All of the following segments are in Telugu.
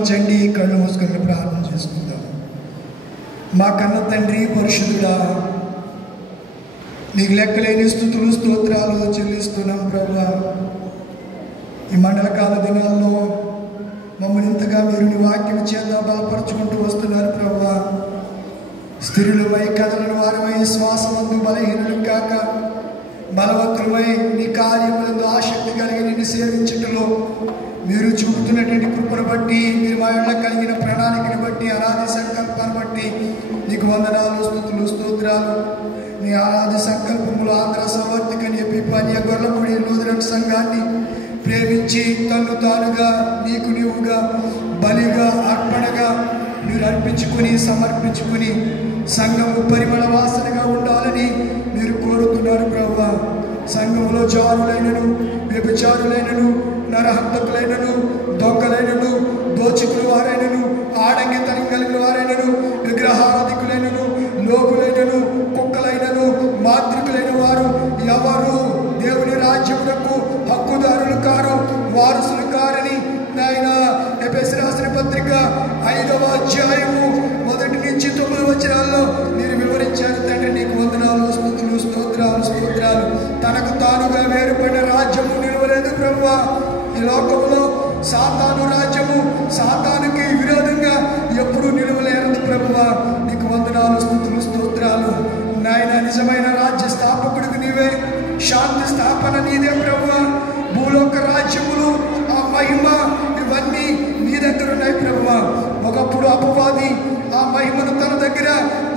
ఉంచండి. కళ్ళు మూసుకొని ప్రార్థన చేసుకుందాం. మా కన్న తండ్రి పరిశుద్ధుడా, నీకు లెక్కలేని స్తుతులు స్తోత్రాలు చెల్లిస్తున్నాం ప్రభువా. ఈ మండలకాల దినాల్లో మమ్మల్ని ఇంతగా మీరు నీ వాక్యం చేత బలపరుచుకుంటూ వస్తున్నారు ప్రభువా. స్థిరులమై కదలని వారమై శ్వాసమందు బలహీనులు కాక బలవంతులమై నీ కార్యములందు ఆసక్తి కలిగి నిన్ను సేవించటంలో మీరు చూపుతున్నటువంటి కృపను బట్టి, మీరు మా ఇళ్ళ కలిగిన ప్రణాళికను బట్టి, ఆరాధి సంకల్పాన్ని బట్టి నీకు వందనాలు స్తుతులు స్తోత్రాలు. నీ ఆరాధి సంకల్పములు ఆంధ్ర సవర్తిక పని గొర్రెలపూడి లూథరన్ సంఘాన్ని ప్రేమించి తను తానుగా నీకు నీవుగా బలిగా అర్పణగా మీరు అర్పించుకుని సమర్పించుకుని సంఘము పరిమళ వాసనగా ఉండాలని మీరు కోరుతున్నారు ప్రభువా. సంఘములో జారులైనను, వ్యభిచారులైనను, నరహంతకులైనను, దొంగలైనను, దోచుకుల వారైనను, ఆడంగితనం కలిగిన వారైనను, విగ్రహారాధికులైనను, లోకులైనను, కుక్కలైనను, మాంత్రికులైన వారు ఎవరు దేవుని రాజ్యమునకు హక్కుదారులు కారు, వారసులు కారని నాయన ఎఫెసీ రాసిన పత్రిక 5వ అధ్యాయము 1 నుంచి 9 వచనాల్లో మీరు వివరించారు తండ్రి. నీకు వందనాలు స్తుతులు స్తోత్రాలు స్తోత్రాలు. తనకు తానుగా వేరుపడిన రాజ్యము నిలవలేదు ప్రభువా. ఈ లోకంలో సాతాను రాజ్యము సాతానుకి విరోధంగా ఎప్పుడు నిలవలేరదు ప్రభువా. నీకు వందనాలు స్తుతులు స్తోత్రాలు నాయన. నిజమైన రాజ్య స్థాపకుడికి నీవే, శాంతి స్థాపన నీదే ప్రభువా. భూలోక రాజ్యములు, ఆ మహిమ ఇవన్నీ నీ దగ్గర ఉన్నాయి ప్రభువా. ఒకప్పుడు అపవాది ఆ మహిమను తన దగ్గర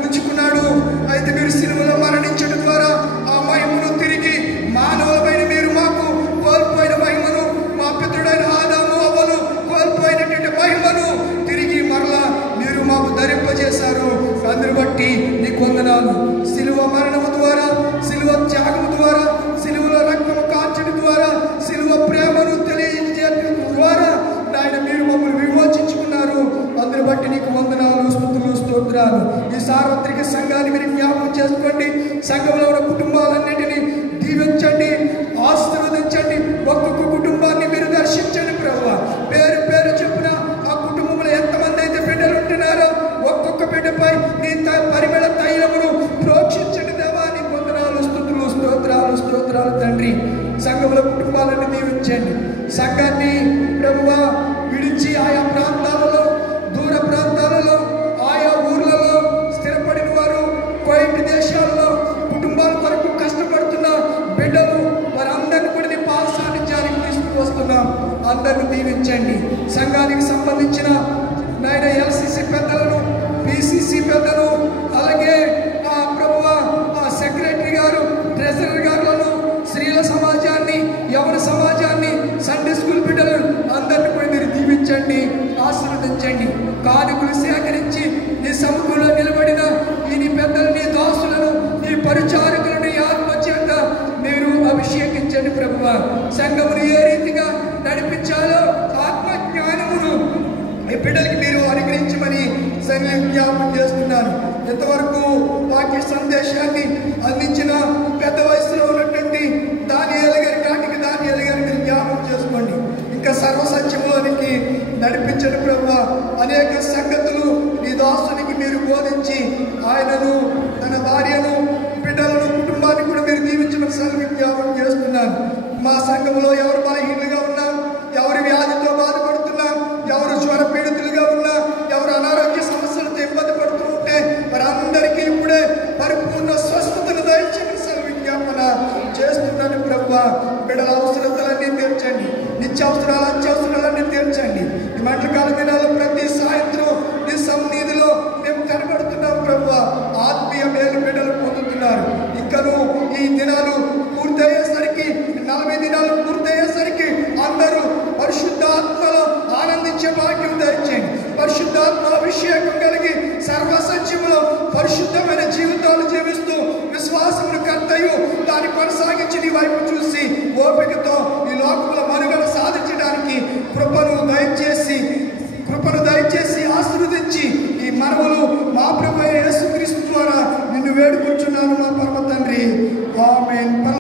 ఉంచుకున్నాడు. అయితే మీరు సిలువలో మరణించడం ద్వారా ఆ మహిమను తిరిగి మానవులమైన మీరు మాకు కోల్పోయిన మహిమను, మా పితరుడైన ఆదాము అవ్వలు కోల్పోయినటువంటి మహిమను తిరిగి మరలా మీరు మాకు ధరింపజేశారు. అందుని బట్టి నీకు వందనాలు. సిలువ మరణము ద్వారా, సిలువ త్యాగము ద్వారా, సిలువలో రక్తము కార్చడం ద్వారా, సిలువ ప్రేమను తెలియజేయడం ద్వారా ఆయన మీరు మమ్మల్ని విమోచించుకున్నారు. అందుని బట్టి నీకు వందనాలు స్తుతులు స్తోత్రాలు. ఈ సార్వత్రిక సంఘాన్ని మీరు జ్ఞాపకం చేసుకోండి. సంఘంలో ఉన్న కుటుంబాలన్నింటినీ దీవించండి, ఆశీర్వదించండి. ఒక్కొక్క కుటుంబాన్ని మీరు దర్శించండి ప్రభువా. పేరు పేరు చెప్పున ఆ కుటుంబంలో ఎంతమంది అయితే బిడ్డలు ఉంటున్నారో ఒక్కొక్క బిడ్డపై నీ పరిమళ తైలమును ప్రోక్షించండి దేవా. నీకు వందనాలు స్తుతులు స్తోత్రాలు స్తోత్రాలు తండ్రి. సంఘంలో కుటుంబాలను దీవించండి. సంఘాన్ని ప్రభువా విడిచి ఆయా ప్రాంతాలలో, దూర ప్రాంతాలలో, ఆయా ఊర్లలో స్థిరపడిన వారు, కోయింటి దేశాలలో కుటుంబాల కొరకు కష్టపడుతున్న బిడ్డలు వారందరినీ కూడా నీ పాద సాన్నిధ్యానికి తీసుకువస్తున్నాం. అందరిని దీవించండి. సంఘానికి సంబంధించిన నాయన ఎల్సిసి పెద్దలను, పిసిసి పెద్దలు, అలాగే ఆ ప్రభువా ఆ సెక్రటరీ గారు, ట్రెజరర్ గారులను, స్త్రీల సమాజాన్ని, యవన సమాజాన్ని, సండే స్కూల్ బిడ్డలు అందరినీ కూడా మీరు దీవించండి, ఆశీర్వదించండి. కానుకలు సేకరించి నీ సముఖంలో నిలబడిన ఈ నీ పెద్దలు, నీ దాసులను, నీ పరిచారకులను ఈ ఆత్మచేత మీరు అభిషేకించండి ప్రభువా. సంఘమును ఏ రీతిగా నడిపించాలో ఆత్మ జ్ఞానమును ఈ బిడ్డలకి మీరు అనుగ్రహించమని జ్ఞాపకం చేస్తున్నాను. ఇంతవరకు వాక్య సందేశాన్ని అందించిన పెద్ద వయసులో ఉన్నటువంటి దానియేలు గారిని మీరు జ్ఞాపకం చేసుకోండి. ఇంకా సర్వసత్యంలోనికి నడిపించండి ప్రభువా. అనేక సంగతులు నీ దాసునికి మీరు బోధించి ఆయనను, తన భార్యను, బిడ్డలను, కుటుంబాన్ని కూడా మీరు దీవించమని జ్ఞాపకం చేస్తున్నాను. మా సంఘంలో ఎవరు బలహీనులుగా ఉన్నా, ఎవరు వ్యాధితో బాధపడుతున్నా, ఎవరు జ్వర పీడితులుగా ఉన్నా, ఎవరు అనారోగ్య సమస్యలతో ఇబ్బంది పడుతూ ఉంటే వారందరికీ ఇప్పుడే పరిపూర్ణ స్వస్థతను దయచేసి విజ్ఞాపన చేస్తున్నాను ప్రభువా. బిడ్డల అవసరతలన్నీ తీర్చండి, నిత్యావసరాలు అత్యవసరాలన్నీ తీర్చండి. ఈ మండలకాల దినాల్లో ప్రతి సాయంత్రం నీ సన్నిధిలో మేము కనబడుతున్నాం ప్రభువా. ఆత్మీయ మేలు బిడ్డలు పొందుతున్నారు. ఇంకను ఈ దినాలు పూర్తయ్యేసరికి, 40 దినాలు పూర్తయ్యేసరికి అందరూ పరిశుద్ధాత్మలో ఆనందించే భాగ్యం దయచేయండి. పరిశుద్ధాత్మ అభిషేకం కలిగి సర్వసత్యములో పరిశుద్ధమైన జీవితాలు జీవిస్తూ విశ్వాసమును కర్తయు దాన్ని కొనసాగించి నీ వైపు చూసి